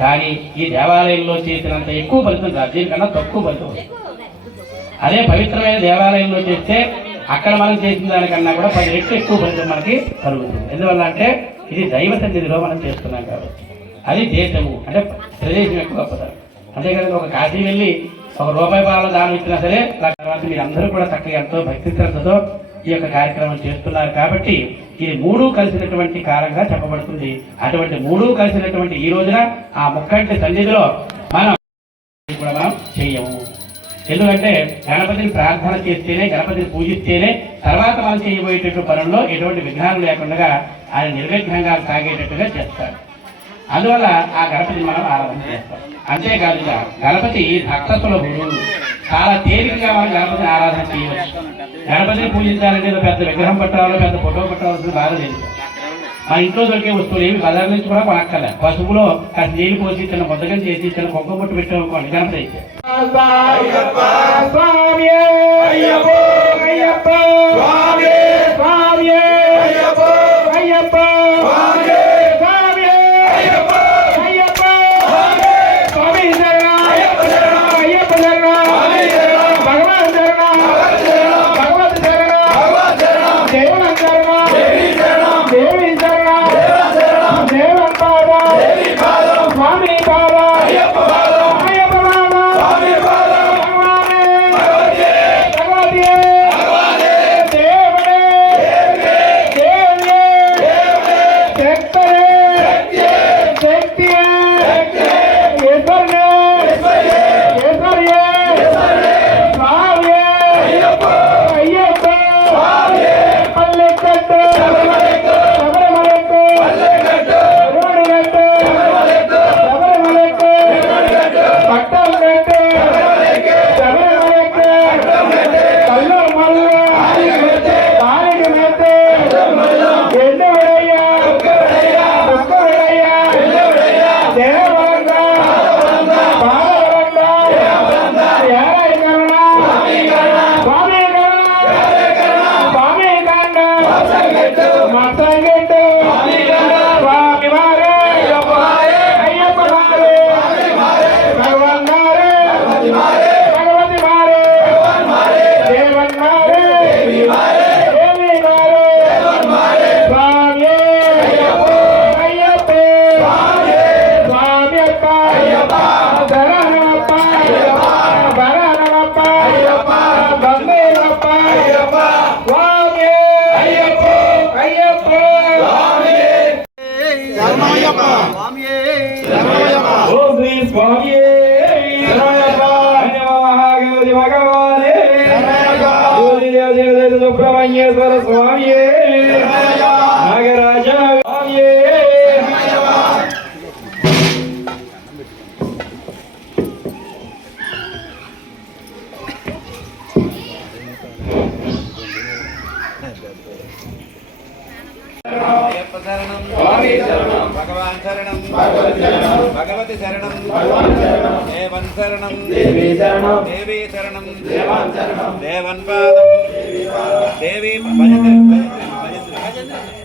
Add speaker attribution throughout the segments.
Speaker 1: కానీ ఈ దేవాలయంలో చేసినంత ఎక్కువ ఫలితం రాదు దీనికన్నా తక్కువ ఫలితం అదే పవిత్రమైన దేవాలయంలో చేస్తే అక్కడ మనం చేసిన దానికన్నా కూడా పది రెట్లు ఎక్కువ ఫలితం మనకి కలుగుతుంది. ఎందువల్ల అంటే ఇది దైవ సన్నిధిలో మనం చేస్తున్నాం కాబట్టి. అది దేశము అంటే ప్రదేశం యొక్క గొప్పతనం. అంతేకాదు ఒక కాశీ వెళ్ళి ఒక రూపాయి పాల దానం ఇచ్చినా సరే తర్వాత మీరు అందరూ కూడా చక్కగా ఎంతో భక్తి శ్రద్ధతో ఈ యొక్క కార్యక్రమం చేస్తున్నారు కాబట్టి ఇది మూడు కలిసినటువంటి కాలంగా చెప్పబడుతుంది. అటువంటి మూడు కలిసినటువంటి ఈ రోజున ఆ ముక్కంటి సన్నిధిలో మనం కూడా మనం చేయము. ఎందుకంటే గణపతిని ప్రార్థన చేస్తేనే గణపతిని పూజిస్తేనే తర్వాత మనం చేయబోయేటటువంటి పనుల్లో ఎటువంటి విఘ్నాలు లేకుండా ఆయన నిర్విఘ్నంగా సాగేటట్టుగా చేస్తాడు అందువల్ల ఆ గణపతిని మనం ఆరాధన చేస్తాం అంతేకాదు గణపతి భక్త సులభుడు చాలా తేలికగా మనం గణపతిని ఆరాధన చేయవచ్చు గణపతిని పూజించాలంటే పెద్ద విగ్రహం పట్టాలో పెద్ద ఫోటో పట్టాల్సిన బాధ లేదు మన ఇంట్లో దొరికే వస్తువులు ఏమి బజార్ నుంచి కూడా కొనక్కల పసుపులో కాస్త నీళ్ళు పోసి చిన్న బొద్దకం చేసి చిన్న కుక్క ముట్టు పెట్టామనుకోండి గణపతి అయితే
Speaker 2: சரணம்
Speaker 3: தேவி சரணம் தேவி சரணம் தேவன் சரணம் தேவன் பாதம் தேவி பஜந்திரன்
Speaker 2: பஜந்திரன் பஜந்திரன்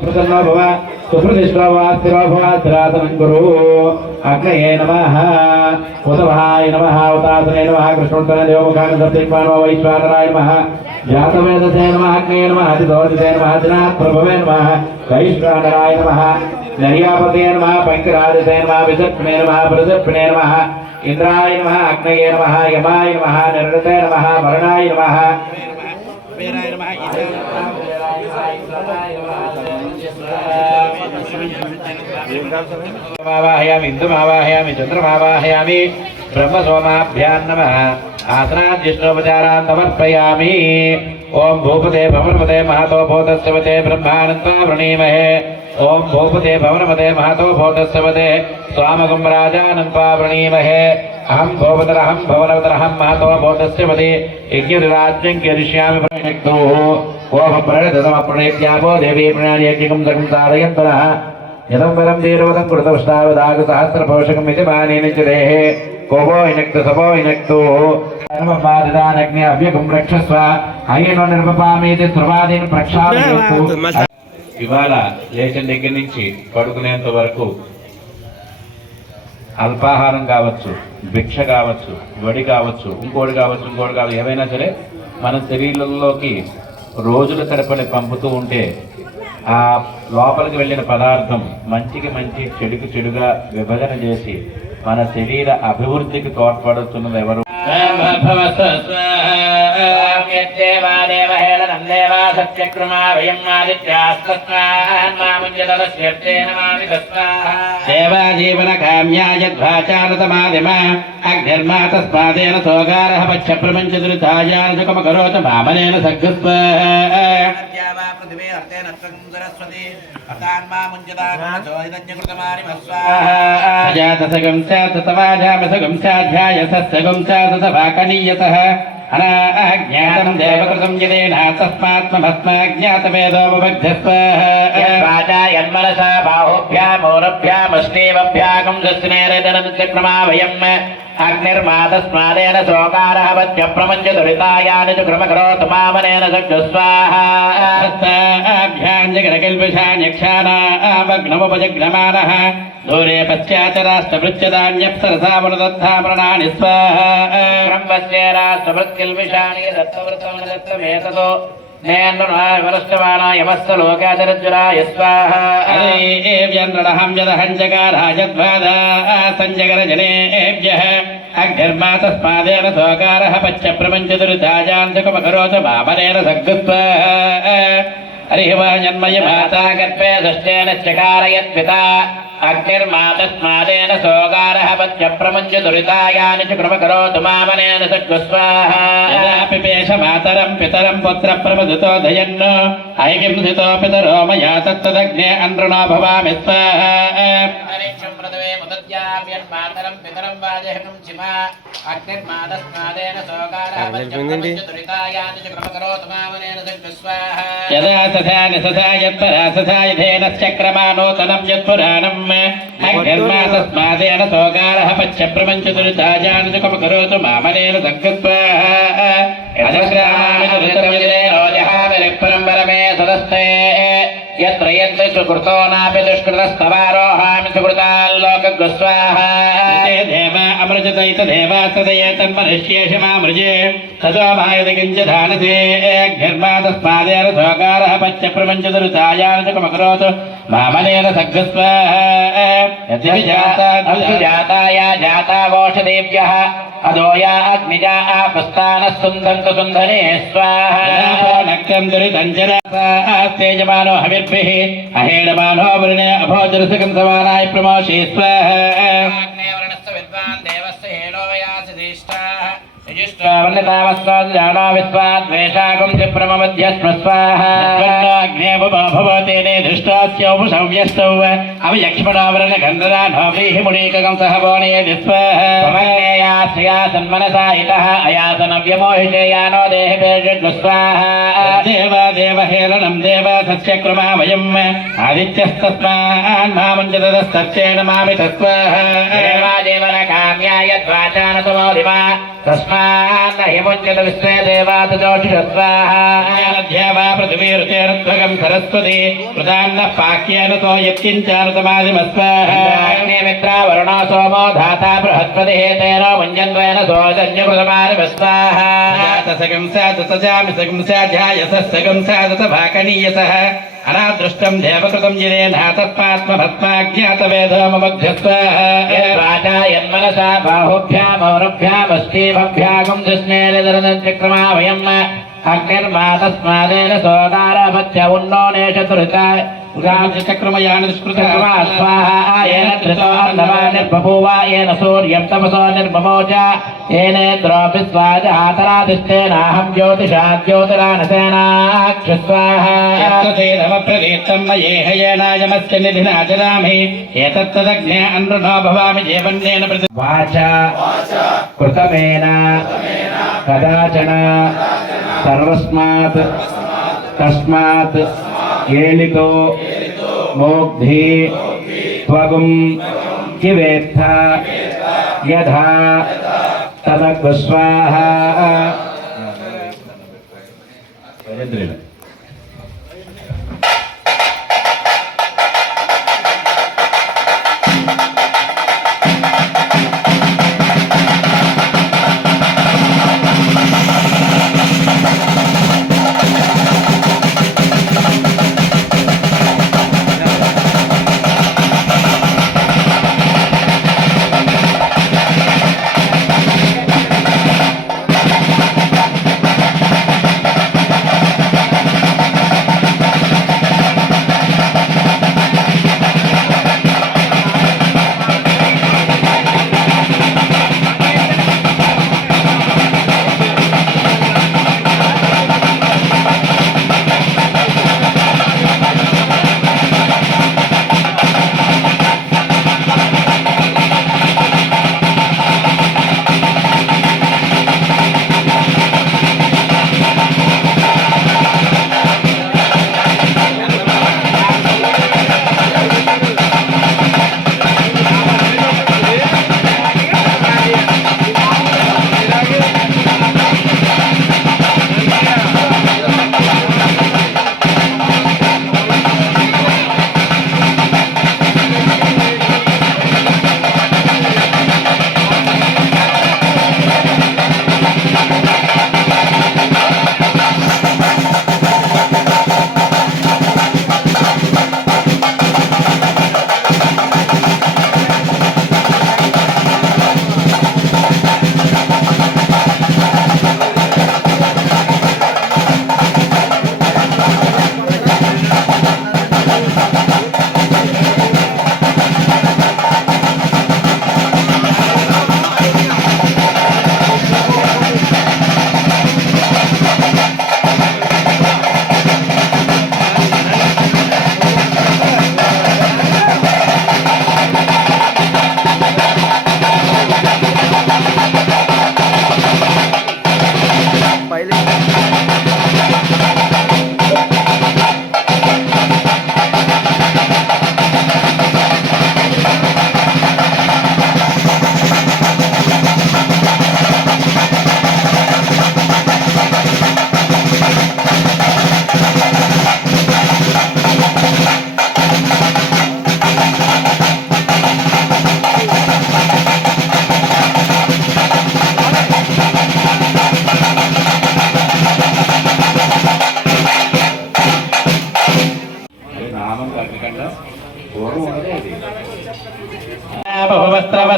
Speaker 4: ప్రసన్న భవ సుప్రతిష్టో భవ స్థిరో భవ అగ్నయే నమ ఉతభాయ నమ ఉతాసనే నమ కృష్ణోత్తర దేవముఖాన సత్యమానో వైశ్వానరాయ నమ జాతవేదసే నమ అగ్నయే నమ అతిదోదిసే నమ అదినాథ్ ప్రభవే నమ వైశ్వానరాయ నమ నర్యాపతే నమ పంకరాజసే నమ విసర్పణే నమ ప్రసర్పణే నమ ఇంద్రాయ నమ అగ్నయే నమ యమాయ నమ నిర్ణతే నమ వరుణాయ నమ. మావాహయామి ఇందుమావాహయామి చంద్రమావాహయామి బ్రహ్మసోమాభ్యాం నమ. ఆసనాద్యుష్టోపచారాన్ సమర్పయామి ఓం భూపతే భవనపతే మహతో భూతస్తవతే బ్రహ్మానంతా వృణీమహే ఓం భూపతే భవనపతే మహతో భూతస్తవతే స్వామకం రాజానం వృణీమహే అహం భూపతరహం భవనవతరహం మహతో భూతస్తవతి యజ్ఞరాజ్యం కరిష్యామి ప్రయక్తో ఓం ప్రణతమప్రణేత్యాపో దేవీ ప్రణాయజ్ఞకం సకం తారయంతర. యదం వరం ధీరోదం కృతవష్టావదాగ సహస్రపోషకం ఇది మానేన చ దేహే. కోపో వినక్త సపో వినక్తో బాధిదానగ్ని అవ్యకం అయ్యను నిర్మపామేది ఇవాళ లేచిన దగ్గర నుంచి పడుకునేంత వరకు అల్పాహారం కావచ్చు భిక్ష కావచ్చు వడి కావచ్చు ఇంకోటి కావచ్చు ఇంకోటి కావచ్చు ఏవైనా సరే మన శరీరంలోకి రోజుల తరపడి పంపుతూ ఉంటే ఆ లోపలికి వెళ్ళిన పదార్థం మంచికి మంచి చెడుకు చెడుగా విభజన చేసి మన శరీర అభివృద్ధికి తోడ్పడుతున్నది ఎవరు? దేవాజీవన కామ్యాయద్వాచారతమాదిమ అగ్నిర్మా తస్మాదేన సోగారః పచ్చ ప్రపంచ దురితాయానుకమకరోత మామనేన సగ్గస్వ
Speaker 2: అద్యావా పృథివీ అర్థేన త్వం సరస్వతి అతాన్మా ముంజదానోహితజ్ఞకృతమాని భస్వా
Speaker 4: శాతవాజామసగం సాధ్యాయ సస్సగం अनाज्ञातम् देवकृतम् यदेनात्तस्मात्मभस्माज्ञातवेदोपबद्धस्वाजा यन्मनसा
Speaker 5: बाहुभ्यामूलभ्यामश्रीवभ्याकम् सस्नेरदनन्तक्रमाभयम् अग्निर्मातस्मादेन शोकारः वत्य प्रपञ्च दुरितायानि च क्रमकरोतु मामनेन सज्जस्वाहाभ्याञ्जगणकिल्बिषाण्यक्षाणावग्नमुपजग्नमानः
Speaker 4: दूरे पश्चाचराष्टभृत्यदान्यप्सरसा मनुदत्था मृणानि
Speaker 5: स्वाहा राष्ट्रभृत्य నేను వరష్టమానాయమస్త లోకాచరజ్వరాయ స్వాహా
Speaker 4: అదేవ్యన్రణహం యదహంజకారాజద్వాదా సంజగరజనేభ్యः అగ్నిర్మా తస్మాదేన సోకారः పచ్చ ప్రపంచ దురితాజాంతకమకరోత మామనేన సగ్గుత్వ హరి వా జన్మయ మాతా
Speaker 5: గర్భే దృష్టేన చకారయత్పిత అగ్నిర్మాతస్మాదేన సోగారः పత్య ప్రపంచ దురితాయాని చ కృపకరోతు మామనేన సత్వస్వాహా
Speaker 4: పిపేష మాతరం పితరం పుత్ర ప్రమదుతో దయన్నో ఐకింసితో పితరో మయా తత్తదగ్నే అండ్రుణో భవామి స్వాహా
Speaker 5: అగ్నిర్మాతస్మాదేన సోగారः పత్య ప్రపంచ దురితాయాని చ కృపకరోతు మామనేన సత్వస్వాహా
Speaker 4: యదా సథా నిసథా యత్పరా సథా యథేనశ్చక్రమానోతనం యత్పురాణం అగ్నిర్మా తస్మాదేన యత్రయంతి పచ్చ
Speaker 5: సుకృతో నాపి దుష్కృతస్తవారోహామి సుకృతాల్లోకస్వాహ
Speaker 4: దేవ అమృజతైత దేవా సదయేతన్మనుష్యేషమామృజే తదో మాయది కించధానసే అగ్నిర్మా తస్మాదేన సోకారः పచ్చ ప్రపంచ దురితాజానుకమ కరోతు మామనేన సగ్గస్వ
Speaker 5: జాతాయ జాతావోషదేభ్యः అదోయా అగ్నిజా ఆపస్థానः సుందంతు సుందనే స్వాహ
Speaker 4: నక్తం దురితంజరాస్తేజమానో హవిర్భిః అహేణమానో వరుణే అభోజరసకం సమానాయ ప్రమోషే స్వాహ ేష్టావన్నతామస్వాద్వేషాగుంసిప్రమమధ్యస్మస్వాహాగ్నేవభవతేనే ధృష్టాస్యౌపు సవ్యస్తౌ అవయక్ష్మణావరణ గంధరాభావైః ముడీకకంసహబోనే
Speaker 5: దిస్వాయాశ్రయా సన్మనసా హిత అయాసనవ్యమోహిషేయానో దేహేషుస్వాహేళనం
Speaker 4: దేవ సస్యక్రమా వయం ఆదిత్యస్తస్మాన్ మామంజదస్తస్యేణ మామి తత్వాహ
Speaker 5: దేవాదేవన కామ్యాయ ద్వాచానతమోదిమా తస్మాన్న విశ్వే దేవాత జోషిష స్వాహా
Speaker 4: ధ్యావా పృథివీరుచేరుద్వగం సరస్వతి కృతాన్న పాక్యేనతో యత్కించానుతమాదిమస్వః
Speaker 5: అగ్నిమిత్ర వరుణ సోమో ధాత బృహస్పతి హేతేన ముంజన్వేన సోదన్యకృతమారి స్వాహా
Speaker 4: సగం సామి సగం సాధ్యాయస సగం సా భాకనీయస అనాదృష్టం దేవకృతం జిరేనాథత్మాత్మభస్మాజ్ఞాత వేదోమధ్యస్వ
Speaker 5: బాహుభ్యామౌరభ్యామస్తీభ్యాగం దృష్ణేరచక్రమా వయం అగ్నిర్మాతస్మాదేన సోదారమత్య ఉన్నో నేషతురిత నిర్బభూవ ఏన సూర్యం తమసో నిర్మమోచ ఏనేంద్రోపి స్వాజహాతరాదిష్టేనాహం జ్యోతిషా జ్యోతిరానసేనాక్ష స్వాహా
Speaker 4: ప్రదీప్తం మయేహయేనాయమస్య నిధినా జరామి ఏతత్తదగ్నే అనృణో భవామి జీవన్యేన ప్రతి.
Speaker 5: వాచ. కృతమేన. కదాచన. సర్వస్మాత్. తస్మాత్. येलिको मोग्धि त्वगुं किवेत्थ यथा
Speaker 4: तदग्वस्वाहा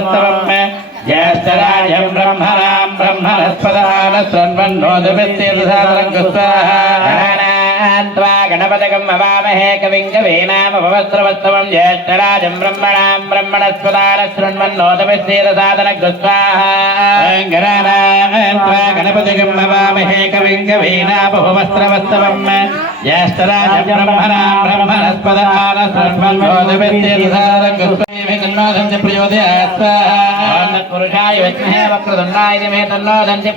Speaker 4: ब्रह्मणस्तवम् मे ज्येष्ठराजं ब्रह्मणां ब्रह्मणस्पदानस्वन्वन्नोदुभिस्तीर्थाः
Speaker 5: त्वा गणपतकं भवामहे कविं कवीनामभवस्रवत्तमं ज्येष्ठराजं ब्रह्मणां ब्रह्मणस्पदानशृण्वन्नोदभिस्तीरसाधनगुस्वाहा गणपतिकं भवामहे कविं कवीनामभवस्रवत्तमम् ज्येष्ठराजं ब्रह्मणां ब्रह्मणस्पदान शृण्वन्नोतमिस्तेरसादनग्रस्वाहा प्रचोदयात् स्वाहा पुरुषाय विद्महे वक्रतुण्डाय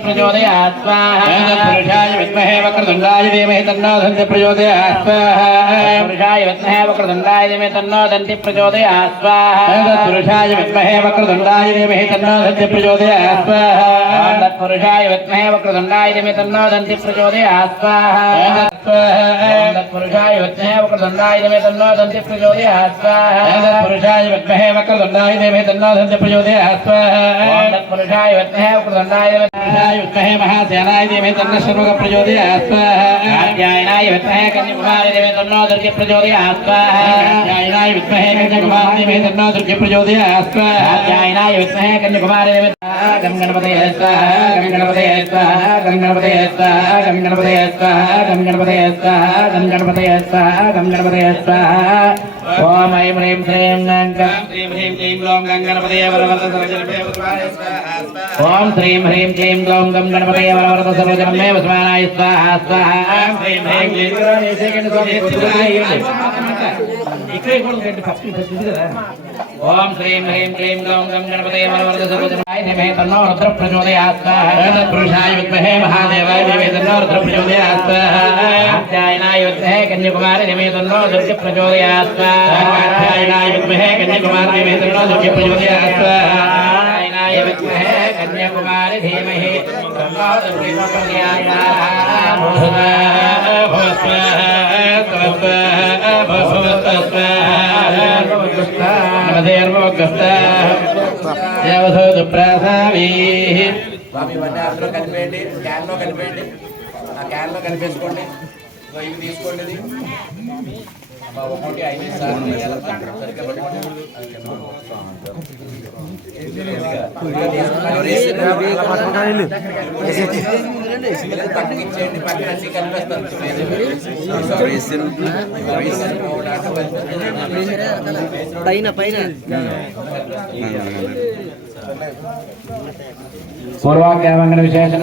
Speaker 5: प्रचोदयात् स्वाहा पुरुषाय विद्महे वक्रतुण्डाय धीमहि तन्नो दन्ति प्रचोदयात् स्वाहा पुरुषाय विद्महे वक्रतुण्डाय धीमहि तन्नो दन्ति प्रचोदयात् स्वाहा पुरुषाय विद्महे वक्रतुण्डाय धीमहि तन्नो दन्ति प्रचोदयात् स्वाहा पुरुषाय विद्महे वक्रतुण्डाय धीमहि तन्नो दन्ति प्रचोदयात् स्वाहा तत्पुरुषाय गणपति गणपति गणपति गणपति गणपति प्रचोदयात् स्वाहा तत्पुरुषाय वत्महे वक्रतुण्डाय देवे तन्नो दन्ति प्रचोदयात् स्वाहा तत्पुरुषाय वत्महे वक्रतुण्डाय देवे तन्नो गणपति महासेनाय देवे तन्न सर्वग गणपति स्वाहा గం గణపతయ స్వాహ గం గణపతయ స్వాహ ఓం ఐం హ్రీం శ్రీం గం హ్రీం హ్రీం క్లీం గ్లౌం గం గణపతయ వరవరత సర్వజనమే ఉస్మానాయ స్వాహ
Speaker 2: శ్రీం హ్రీం క్లీం గ్లౌం గం గణపతయ వరవరత సర్వజనమే ఉస్మానాయ స్వాహ స్వాహ
Speaker 5: శ్రీం ఇక్కడ ओम श्रीं ह्रीं क्लीं गौं गं गणपते मनोरथसरोजनाय
Speaker 2: निमे तन्नो रुद्र
Speaker 5: प्रचोदयात् स्वाहा तत्पुरुषाय विद्महे महादेवाय निमे तन्नो रुद्र प्रचोदयात् स्वाहा कात्यायनाय कन्याकुमारी निमे तन्नो दुर्ग प्रचोदयात् स्वाहा विद्महे कन्याकुमारी निमे तन्नो दुर्ग प्रचोदयात् स्वाहा కన్యాకుమారి ధీమహి. తన్నో దుర్గ ప్రచోదయాత్
Speaker 2: స్వామి ఇవన్నీ అందులో కలిపేయండి క్యాన్లో కలిపేయండి ఆ క్యాన్లో కలిపేసుకోండి ఇవి తీసుకోండి ఇది ఐదు సార్లు సరిగ్గా పట్టుకోండి. పక్కన
Speaker 3: పైన పైన
Speaker 5: పూర్వాగ్రహమంగళ విశేషణ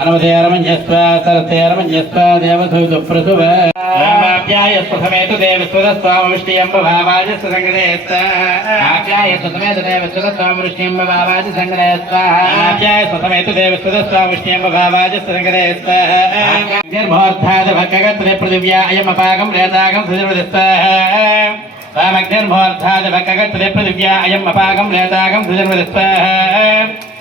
Speaker 5: అనవధేరమన్యస్వ సరతేరమన్యస్వ దేవసూదు ప్రసువ ఆప్యాయస్వ సమేత దేవస్వద స్వామవిష్టియంబ భావాజస్వ సంగదేస్త ఆప్యాయస్వ సమేత దేవస్వద స్వామవిష్టియంబ భావాజ సంగదేస్త ఆప్యాయస్వ సమేత దేవస్వద స్వామవిష్టియంబ భావాజస్వ సంగదేస్త నిర్మోర్థాద భక్కగత్రే పృథివ్యా सामग्निर्भोऽर्थादिभकगत् पृथिव्या अयम् अपाकम् लेताकम् सृजन्वदिस्वाः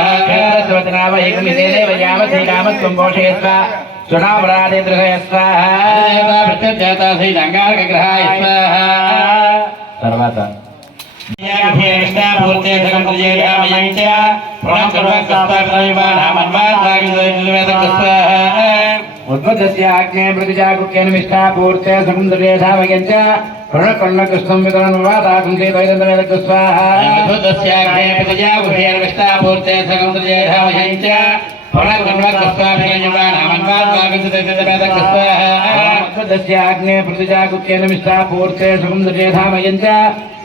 Speaker 5: అయం అపాగం రేతాగం సుజనవదిస్త వామగ్నిర్మోర్థాద భక్కగత్రే పృథివ్యా అయం అపాగం రేతాగం సుజనవదిస్త వామగ్నిర్మోర్థాద భక్కగత్రే పృథివ్యా అయం అపాగం రేతాగం సుజనవదిస్త వామగ్నిర్మోర్థాద భక్కగత్రే పృథివ్యా అయం అపాగం రేతాగం సుజనవదిస్త అగ్నిర్మోర్థాద భక్కగత్రే పృథివ్యా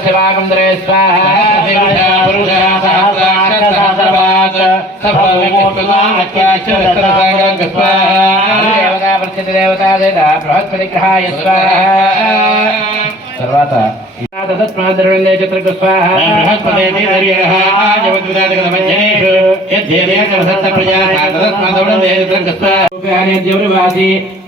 Speaker 5: సునామరాజేంద్రయ స్వాహ ప్రత్యజాత శ్రీరంగారగ్రహాయ స్వాహ తర్వాత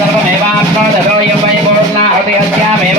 Speaker 5: सर्वमेवाप्नोदरोऽयं वै मूर्णाहुति हत्यामेव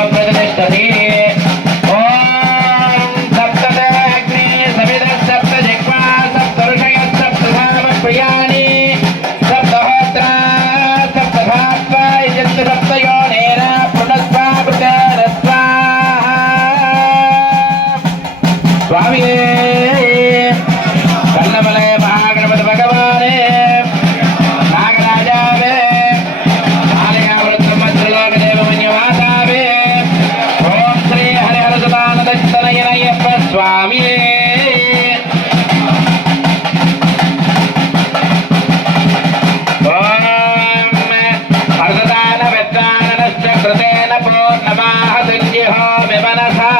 Speaker 5: వెత్రాననశ్చ కృతేన పూర్ణమాహతుల్యహో విమనసా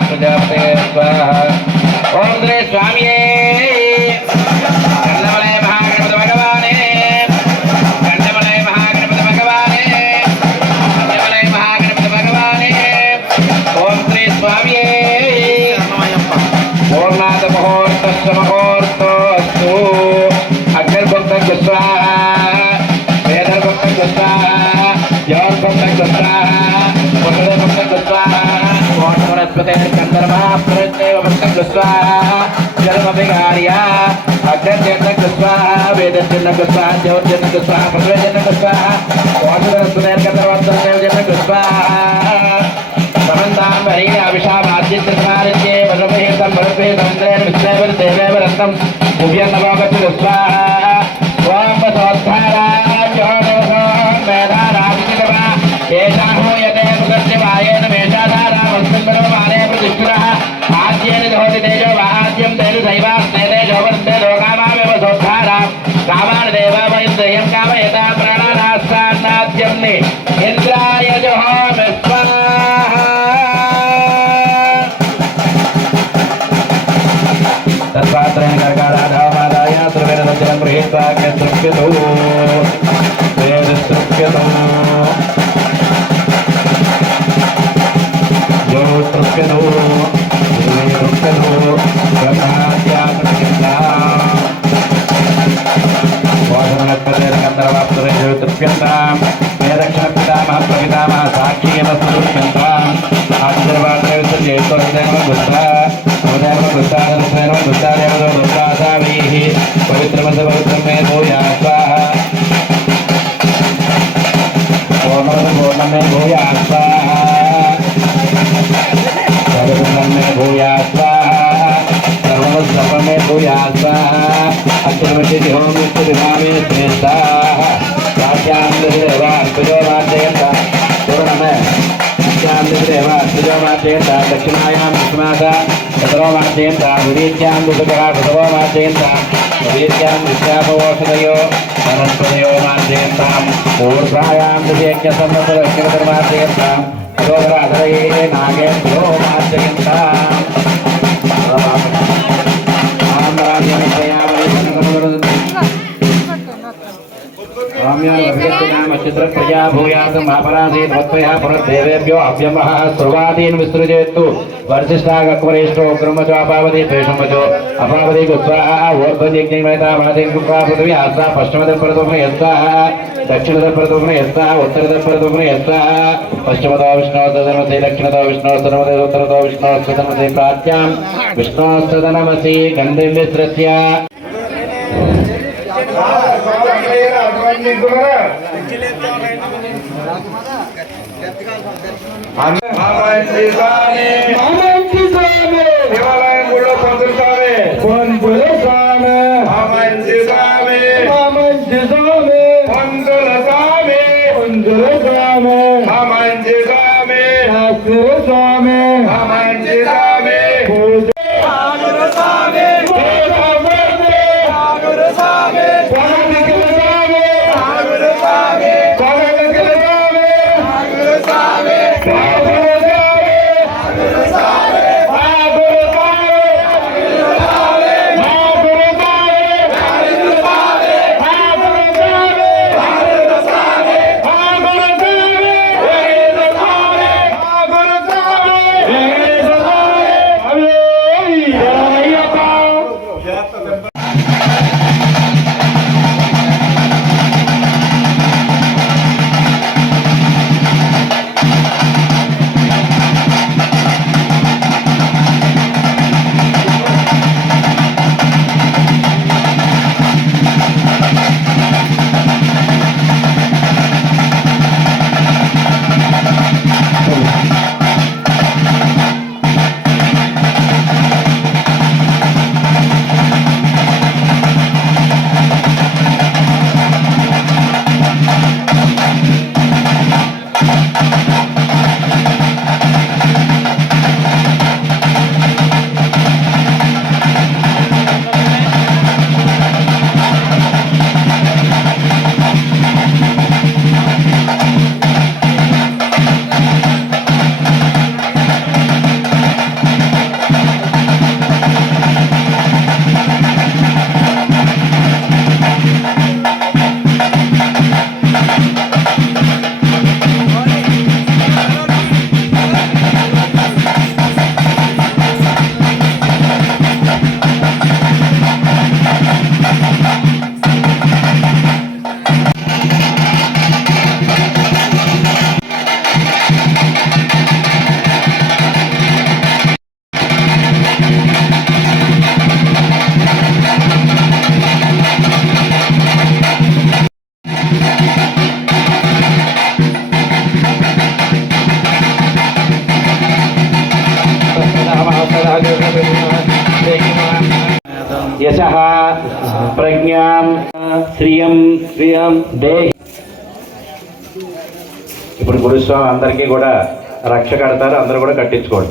Speaker 5: ప్రజాపతే जनक स्वाहा वेदन जनक स्वाहा जवर जनक स्वाहा भद्र जनक स्वाहा वासुदेव सुनैर का दरबार सुनैर जनक स्वाहा समन्दान भरी अभिशाप आदित्य सारचे वरभे तम वरभे संद्रैन विश्वैवर देवैव रत्नम भुव्य नवागत स्वाहा स्वाम सोत्थारा चौरवसो मेधा राजकितवा एषा हो यते मुखस्य वायेन मेषाधारा वस्तुन्दरो माने प्रतिष्ठुरः आद्येन जोति तेजो वाद्यं तेन दैवास्तेन जोवर्तेन स्वयं कामयता प्राणानास्थानाद्यं मे इन्द्राय जहामि स्वाहा। तत्पात्रेण कर्काराधामादाय त्रिवेदसत्यं गृहीत्वा क्षमता आशीर्वाद जयतो हृदय गुस्सा हृदय गुस्सा हृदय गुस्सा देव गुस्सा सावी पवित्र मत पवित्र में भूया स्वाहा पूर्ण पूर्ण में भूया स्वाहा सर्वपूर्ण में भूया स्वाहा सर्वस्व में भूया स्वाहा अक्षर में होम विभाग में श्रेष्ठा मार्जयन्त दक्षिणायां विष्मात सतरो मार्जयन्त विवेच्यां दुःखतः सतरो मार्जयन्त विवेच्यां विद्यापवोषधयो वनस्पतयो मार्जयन्ताम् ऊर्ध्वायां विवेक्यसम्मतदक्षिणतर्मार्जयन्ताम् सरोधराधरये नागेभ्यो मार्जयन्ताम् काम्याचित्र प्रजा भूयासम अपराधीत्वया पुनर्देवेभ्यो अव्यमः सर्वादीन् विसृजेत्तु वर्षिष्ठागक्वरेष्ठो ब्रह्मचोपावधि पेषमचो अपावधि गुत्वाः ओर्ध्वजिग्निमेता वादिन् कृत्वा पृथिवी आस्ता पश्चिमदप्रतुम्न यस्ताः दक्षिणदप्रतुम्न यस्ताः उत्तरदप्रतुम्न यस्ताः पश्चिमतो विष्णोस्तनमसि दक्षिणतो विष्णोस्तनमसि उत्तरतो विष्णोस्तनमसि
Speaker 1: प्राच्यां विष्णोस्तनमसि गन्धिं विसृत्य దేవాలయం కూడా పొందుతారే. పొందులు స్వామి మంచి స్వామి స్వామి పూజ
Speaker 5: ఇప్పుడు గురుస్వామి అందరికీ కూడా రక్ష కడతారు అందరూ కూడా కట్టించుకోండి.